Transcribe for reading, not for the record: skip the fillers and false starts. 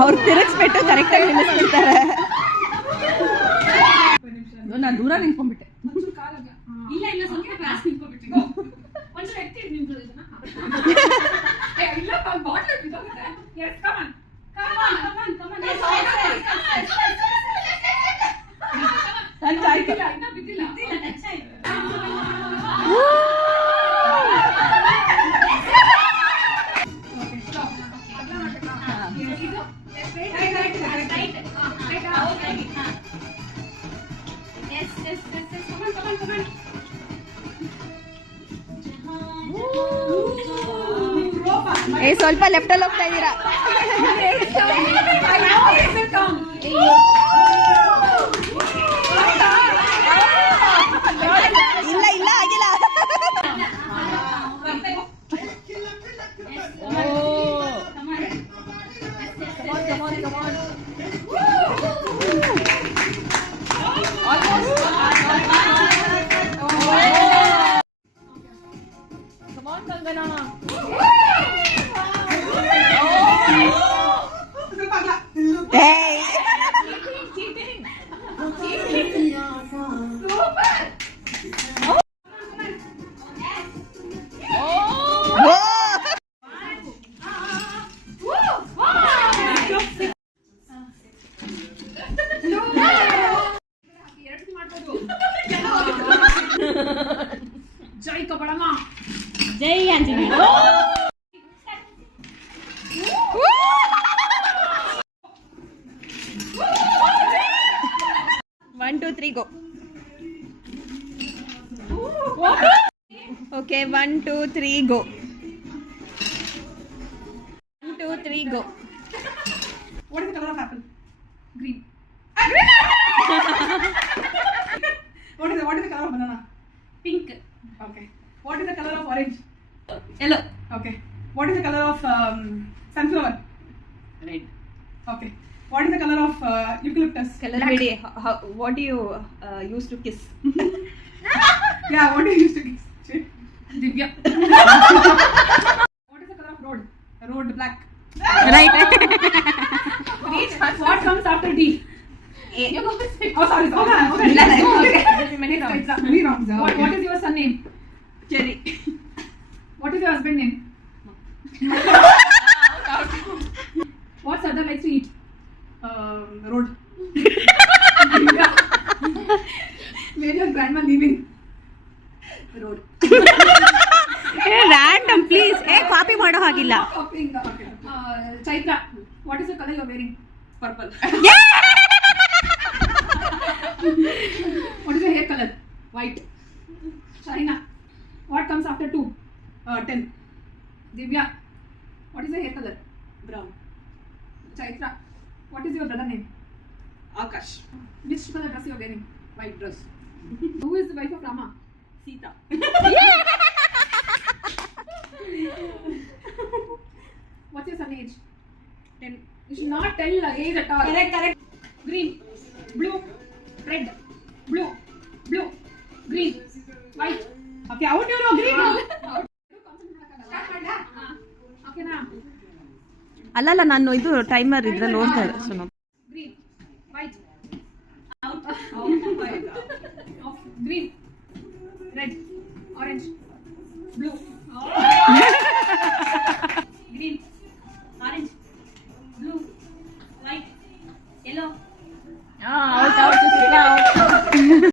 ಅವ್ರು ತಿರುಗಿಸ್ಬಿಟ್ಟು ಕರೆಕ್ಟಾಗಿ ನಿಲ್ಲಿಸ್ಬಿಡ್ತಾರೆ. ನಾನು ದೂರ ನಿಂತ್ಕೊಂಡ್ಬಿಟ್ಟೆ. ಇಲ್ಲ ಇಲ್ಲ ಸ್ವಲ್ಪ ಕ್ಲಾಸ್ ನಿಂತ್ಕೊಂಡ್ಬಿಟ್ಟು ಒಂದ್ಸಲ ಎತ್ತಿ ನಿಂತ್ಕೊಳ್ಳಿ ಇಲ್ಲ ಬಾಟಲ್ ಬಿದ್ದೋಗುತ್ತೆ. ಎಸ್ ಕಮ್ ಆನ್ ಟಚ್ ಆಯ್ತು. ಇನ್ನ ಬಿದ್ದಿಲ್ಲ ಟಚ್ ಆಯ್ತು. ಏ ಸ್ವಲ್ಪ ಲೆಫ್ಟ್ ಅಲ್ಲಿ ಹೋಗ್ತಾ ಇದ್ದೀರಾ. ಇಲ್ಲ ಇಲ್ಲ ಆಗಿಲ್ಲ. ಜೈ ಕಬಡಮ್ಮ, ಜೈ Anjaneya. 1 2 3 go. Okay, 1 2 3 go. 1 2 3 go. What is the color of apple? Green. What is the color of banana? Pink. Okay. What is the color of orange? Yellow. Okay. What is the color of sunflower? Red. Okay. What is the color of eucalyptus? Color biಡಿ. What do you use to kiss? Yeah, what do you use to kiss? Divya. What is the color of road? Road black. Right. What comes after D? A. Oh, sorry. Okay. Many wrongs. What is your son name? Cherry. What is your husband name? What Sardar likes to eat? Road. Where your grandma living? Road. Random please. Copy ಮಾಡೋ ಹಾಗಿಲ್ಲ. Chaitra, what is the color you are wearing? Purple. What is your hair color? White. Sharina, what comes after 2? 10. Divya, what is your hair color? Brown. Chaitra, what is your brother name? Akash. Which color dress you are wearing? White dress. Who is the wife of Rama? Sita. What's your son age? 10. You should not tell age at all. Correct. Green, blue, red, blue, green, white. Okay, how do you know green? Start ಮಾಡ್ಲಾ? Okay ನಾ? ಅಲ್ಲಲ್ಲ ನಾನು ಇದು timer ಇದ್ರಲ್ಲಿ ನೋಡ್ತಾ ಇದ್ದೆ. So Green, white, out, green, red, orange, blue, green, orange,